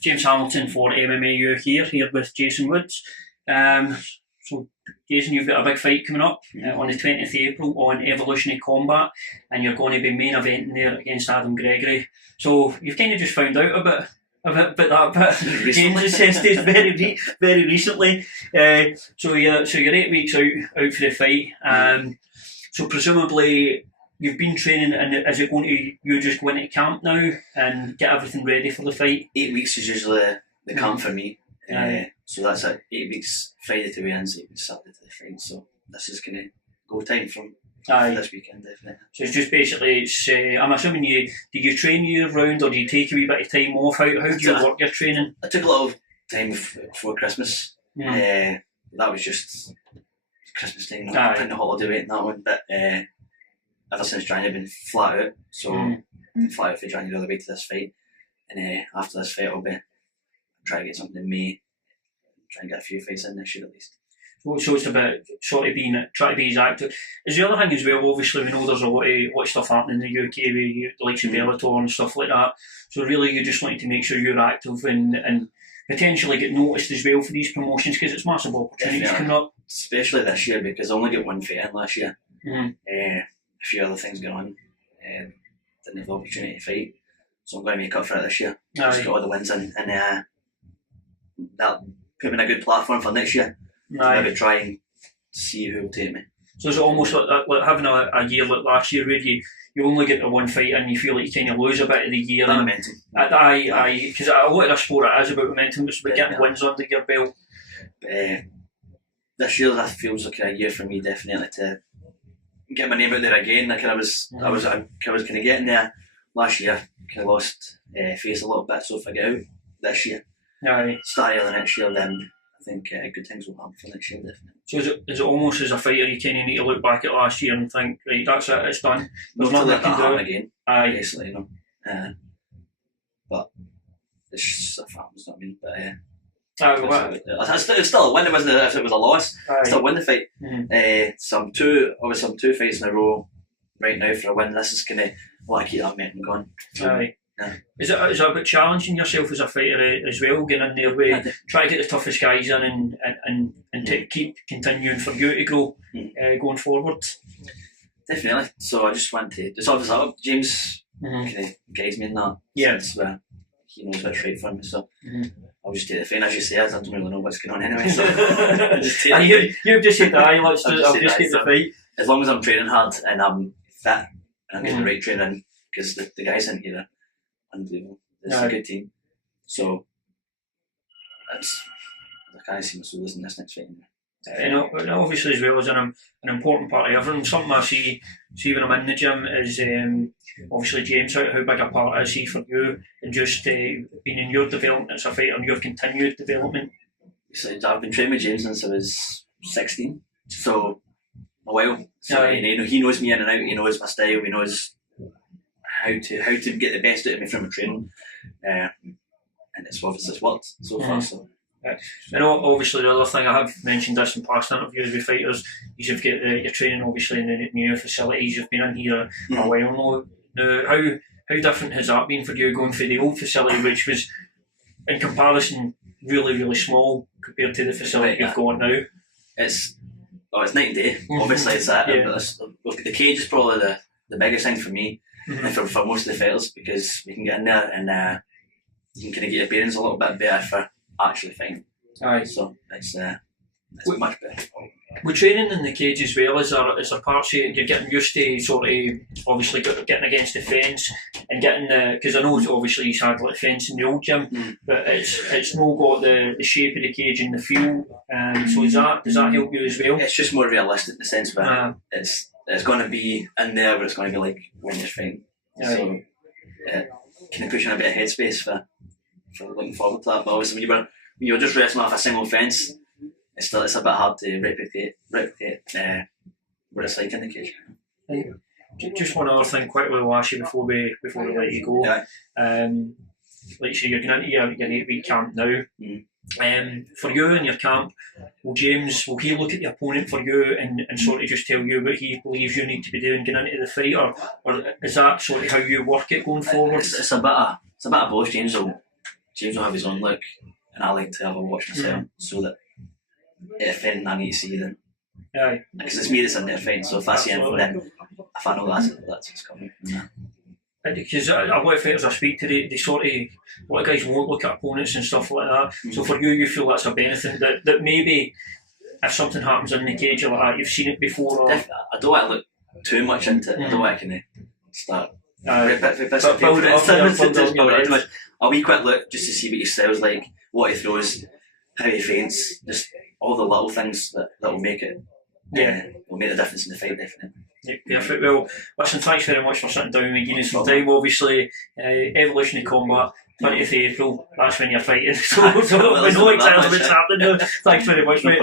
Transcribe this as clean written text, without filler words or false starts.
James Hamilton for MMA UK here with Jason Woods. So, Jason, you've got a big fight coming up on the 20th of April on Evolutionary Combat, and you're going to be main eventing there against Adam Gregory. So, you've kind of just found out about that bit. James has tested very recently. So you're 8 weeks out for the fight. So presumably you've been training, and is it going to you just go into camp now and get everything ready for the fight? 8 weeks is usually the camp for me. So that's it. 8 weeks Friday to weigh-ins, 8 weeks Saturday to the fight. So this is going to go time from this weekend, definitely. So it's just basically, I'm assuming do you train year round, or do you take a wee bit of time off? How do you work your training? I took a lot of time before Christmas. That was just Christmas time, not putting the holiday weight in that one. But ever since January, I've been flat out. So I've been flat out for January all the way to this fight. And after this fight, I'll be trying to get something in May. Try and get a few fights in this year at least. So it's about sort of trying to be as active. Is the other thing as well, obviously we know there's a lot of stuff happening in the UK with the likes of Bellator and stuff like that. So really you just want to make sure you're active and potentially get noticed as well for these promotions, because it's massive opportunities coming up. Especially this year, because I only got one fight in last year. A few other things going on. Didn't have the opportunity to fight. So I'm going to make up for it this year. Just got all the wins in, and that put me in a good platform for next year. Maybe try and see who will take me. So is it almost like having a year like last year where you only get the one fight and you feel like you kind of lose a bit of the year? Momentum. Because a lot of the sport it is about momentum, it's about getting wins under your belt. This year that feels like a year for me, definitely, to get my name out there again. I was kind of getting there last year. Kind of lost face a little bit, so if I get out this year, start early next year, then I think good things will happen for next year, definitely. So is it almost as a fighter you kind of need to look back at last year and think, right, that's it, it's done. There's nothing that can happen again. Basically, but it's just a fact, you know what I mean? But it's still a win. It wasn't if it was a loss. Still win the fight. I'm two fights in a row right now for a win. This is gonna want to keep that momentum going. Is it about challenging yourself as a fighter as well, getting in there with try to get the toughest guys in and to keep continuing for you to grow going forward? Definitely. So I just want to. It's obviously James kind of guides me in that. Sense where he knows what's right for me. So I'll just take the fight. As you say, I don't really know what's going on anyway. So you've just said I'll just take the fight. As long as I'm training hard and I'm fit and I'm getting the right training, because the guys in here are unbelievable. It's a good team. So I can't see myself losing this next fight. And obviously as well as an important part of everything, something I see when I'm in the gym is obviously James, how big a part is he for you, and just being in your development as a fighter and your continued development? So I've been training with James since I was 16, so a while. So he knows me in and out, he knows my style, he knows how to get the best out of me from my training, and it's worked so far. So. And obviously the other thing, I have mentioned this in past interviews with fighters, is you've got your training obviously in the new facilities. You've been in here a while now. How different has that been for you going for the old facility, which was in comparison really, really small compared to the facility you've got now? It's night and day. Obviously it's that. The cage is probably the biggest thing for me and for most of the fighters, because we can get in there and you can kind of get your bearings a little bit better for actually fighting. So it's much better. With training in the cage as well, is there parts you're getting used to, sort of obviously getting against the fence and getting because I know obviously he's had like fence in the old gym, but it's not got the shape of the cage and the feel, so does that help you as well? It's just more realistic in the sense where it's going to be in there, but it's going to be like when you're fighting. So kind of pushing a bit of headspace for looking forward to that. But obviously when you're just wrestling off a single fence, it's a bit hard to replicate what it's like in the cage. Just one other thing quickly we'll ask you before we let you go. Like you say, you're going into your 8-week camp now. For you and your camp, will he look at the opponent for you and sort of just tell you what he believes you need to be doing going into the fight, or is that sort of how you work it going forward? It's a bit of both. James will James will have his own look, and I like to have a watch myself, so that if anything I need to see, then because it's me that's in there fighting. So if I see anything, then if I know that's what's coming. Because a lot of fighters I speak to, they sort of, a lot of guys won't look at opponents and stuff like that. So for you, you feel that's a benefit that maybe if something happens in the cage or like that, you've seen it before. Or... I don't want to look too much into it. I don't want to start. A wee quick look just to see what your style's like, what he throws, how he feints, just all the little things that will make it. Will make a difference in the fight, definitely. Yeah, perfect. Well, listen, thanks very much for sitting down with me, giving us some time. Obviously, Evolution of Combat, 20th April, that's when you're fighting. So we know exactly what's happening now. Thanks very much, mate.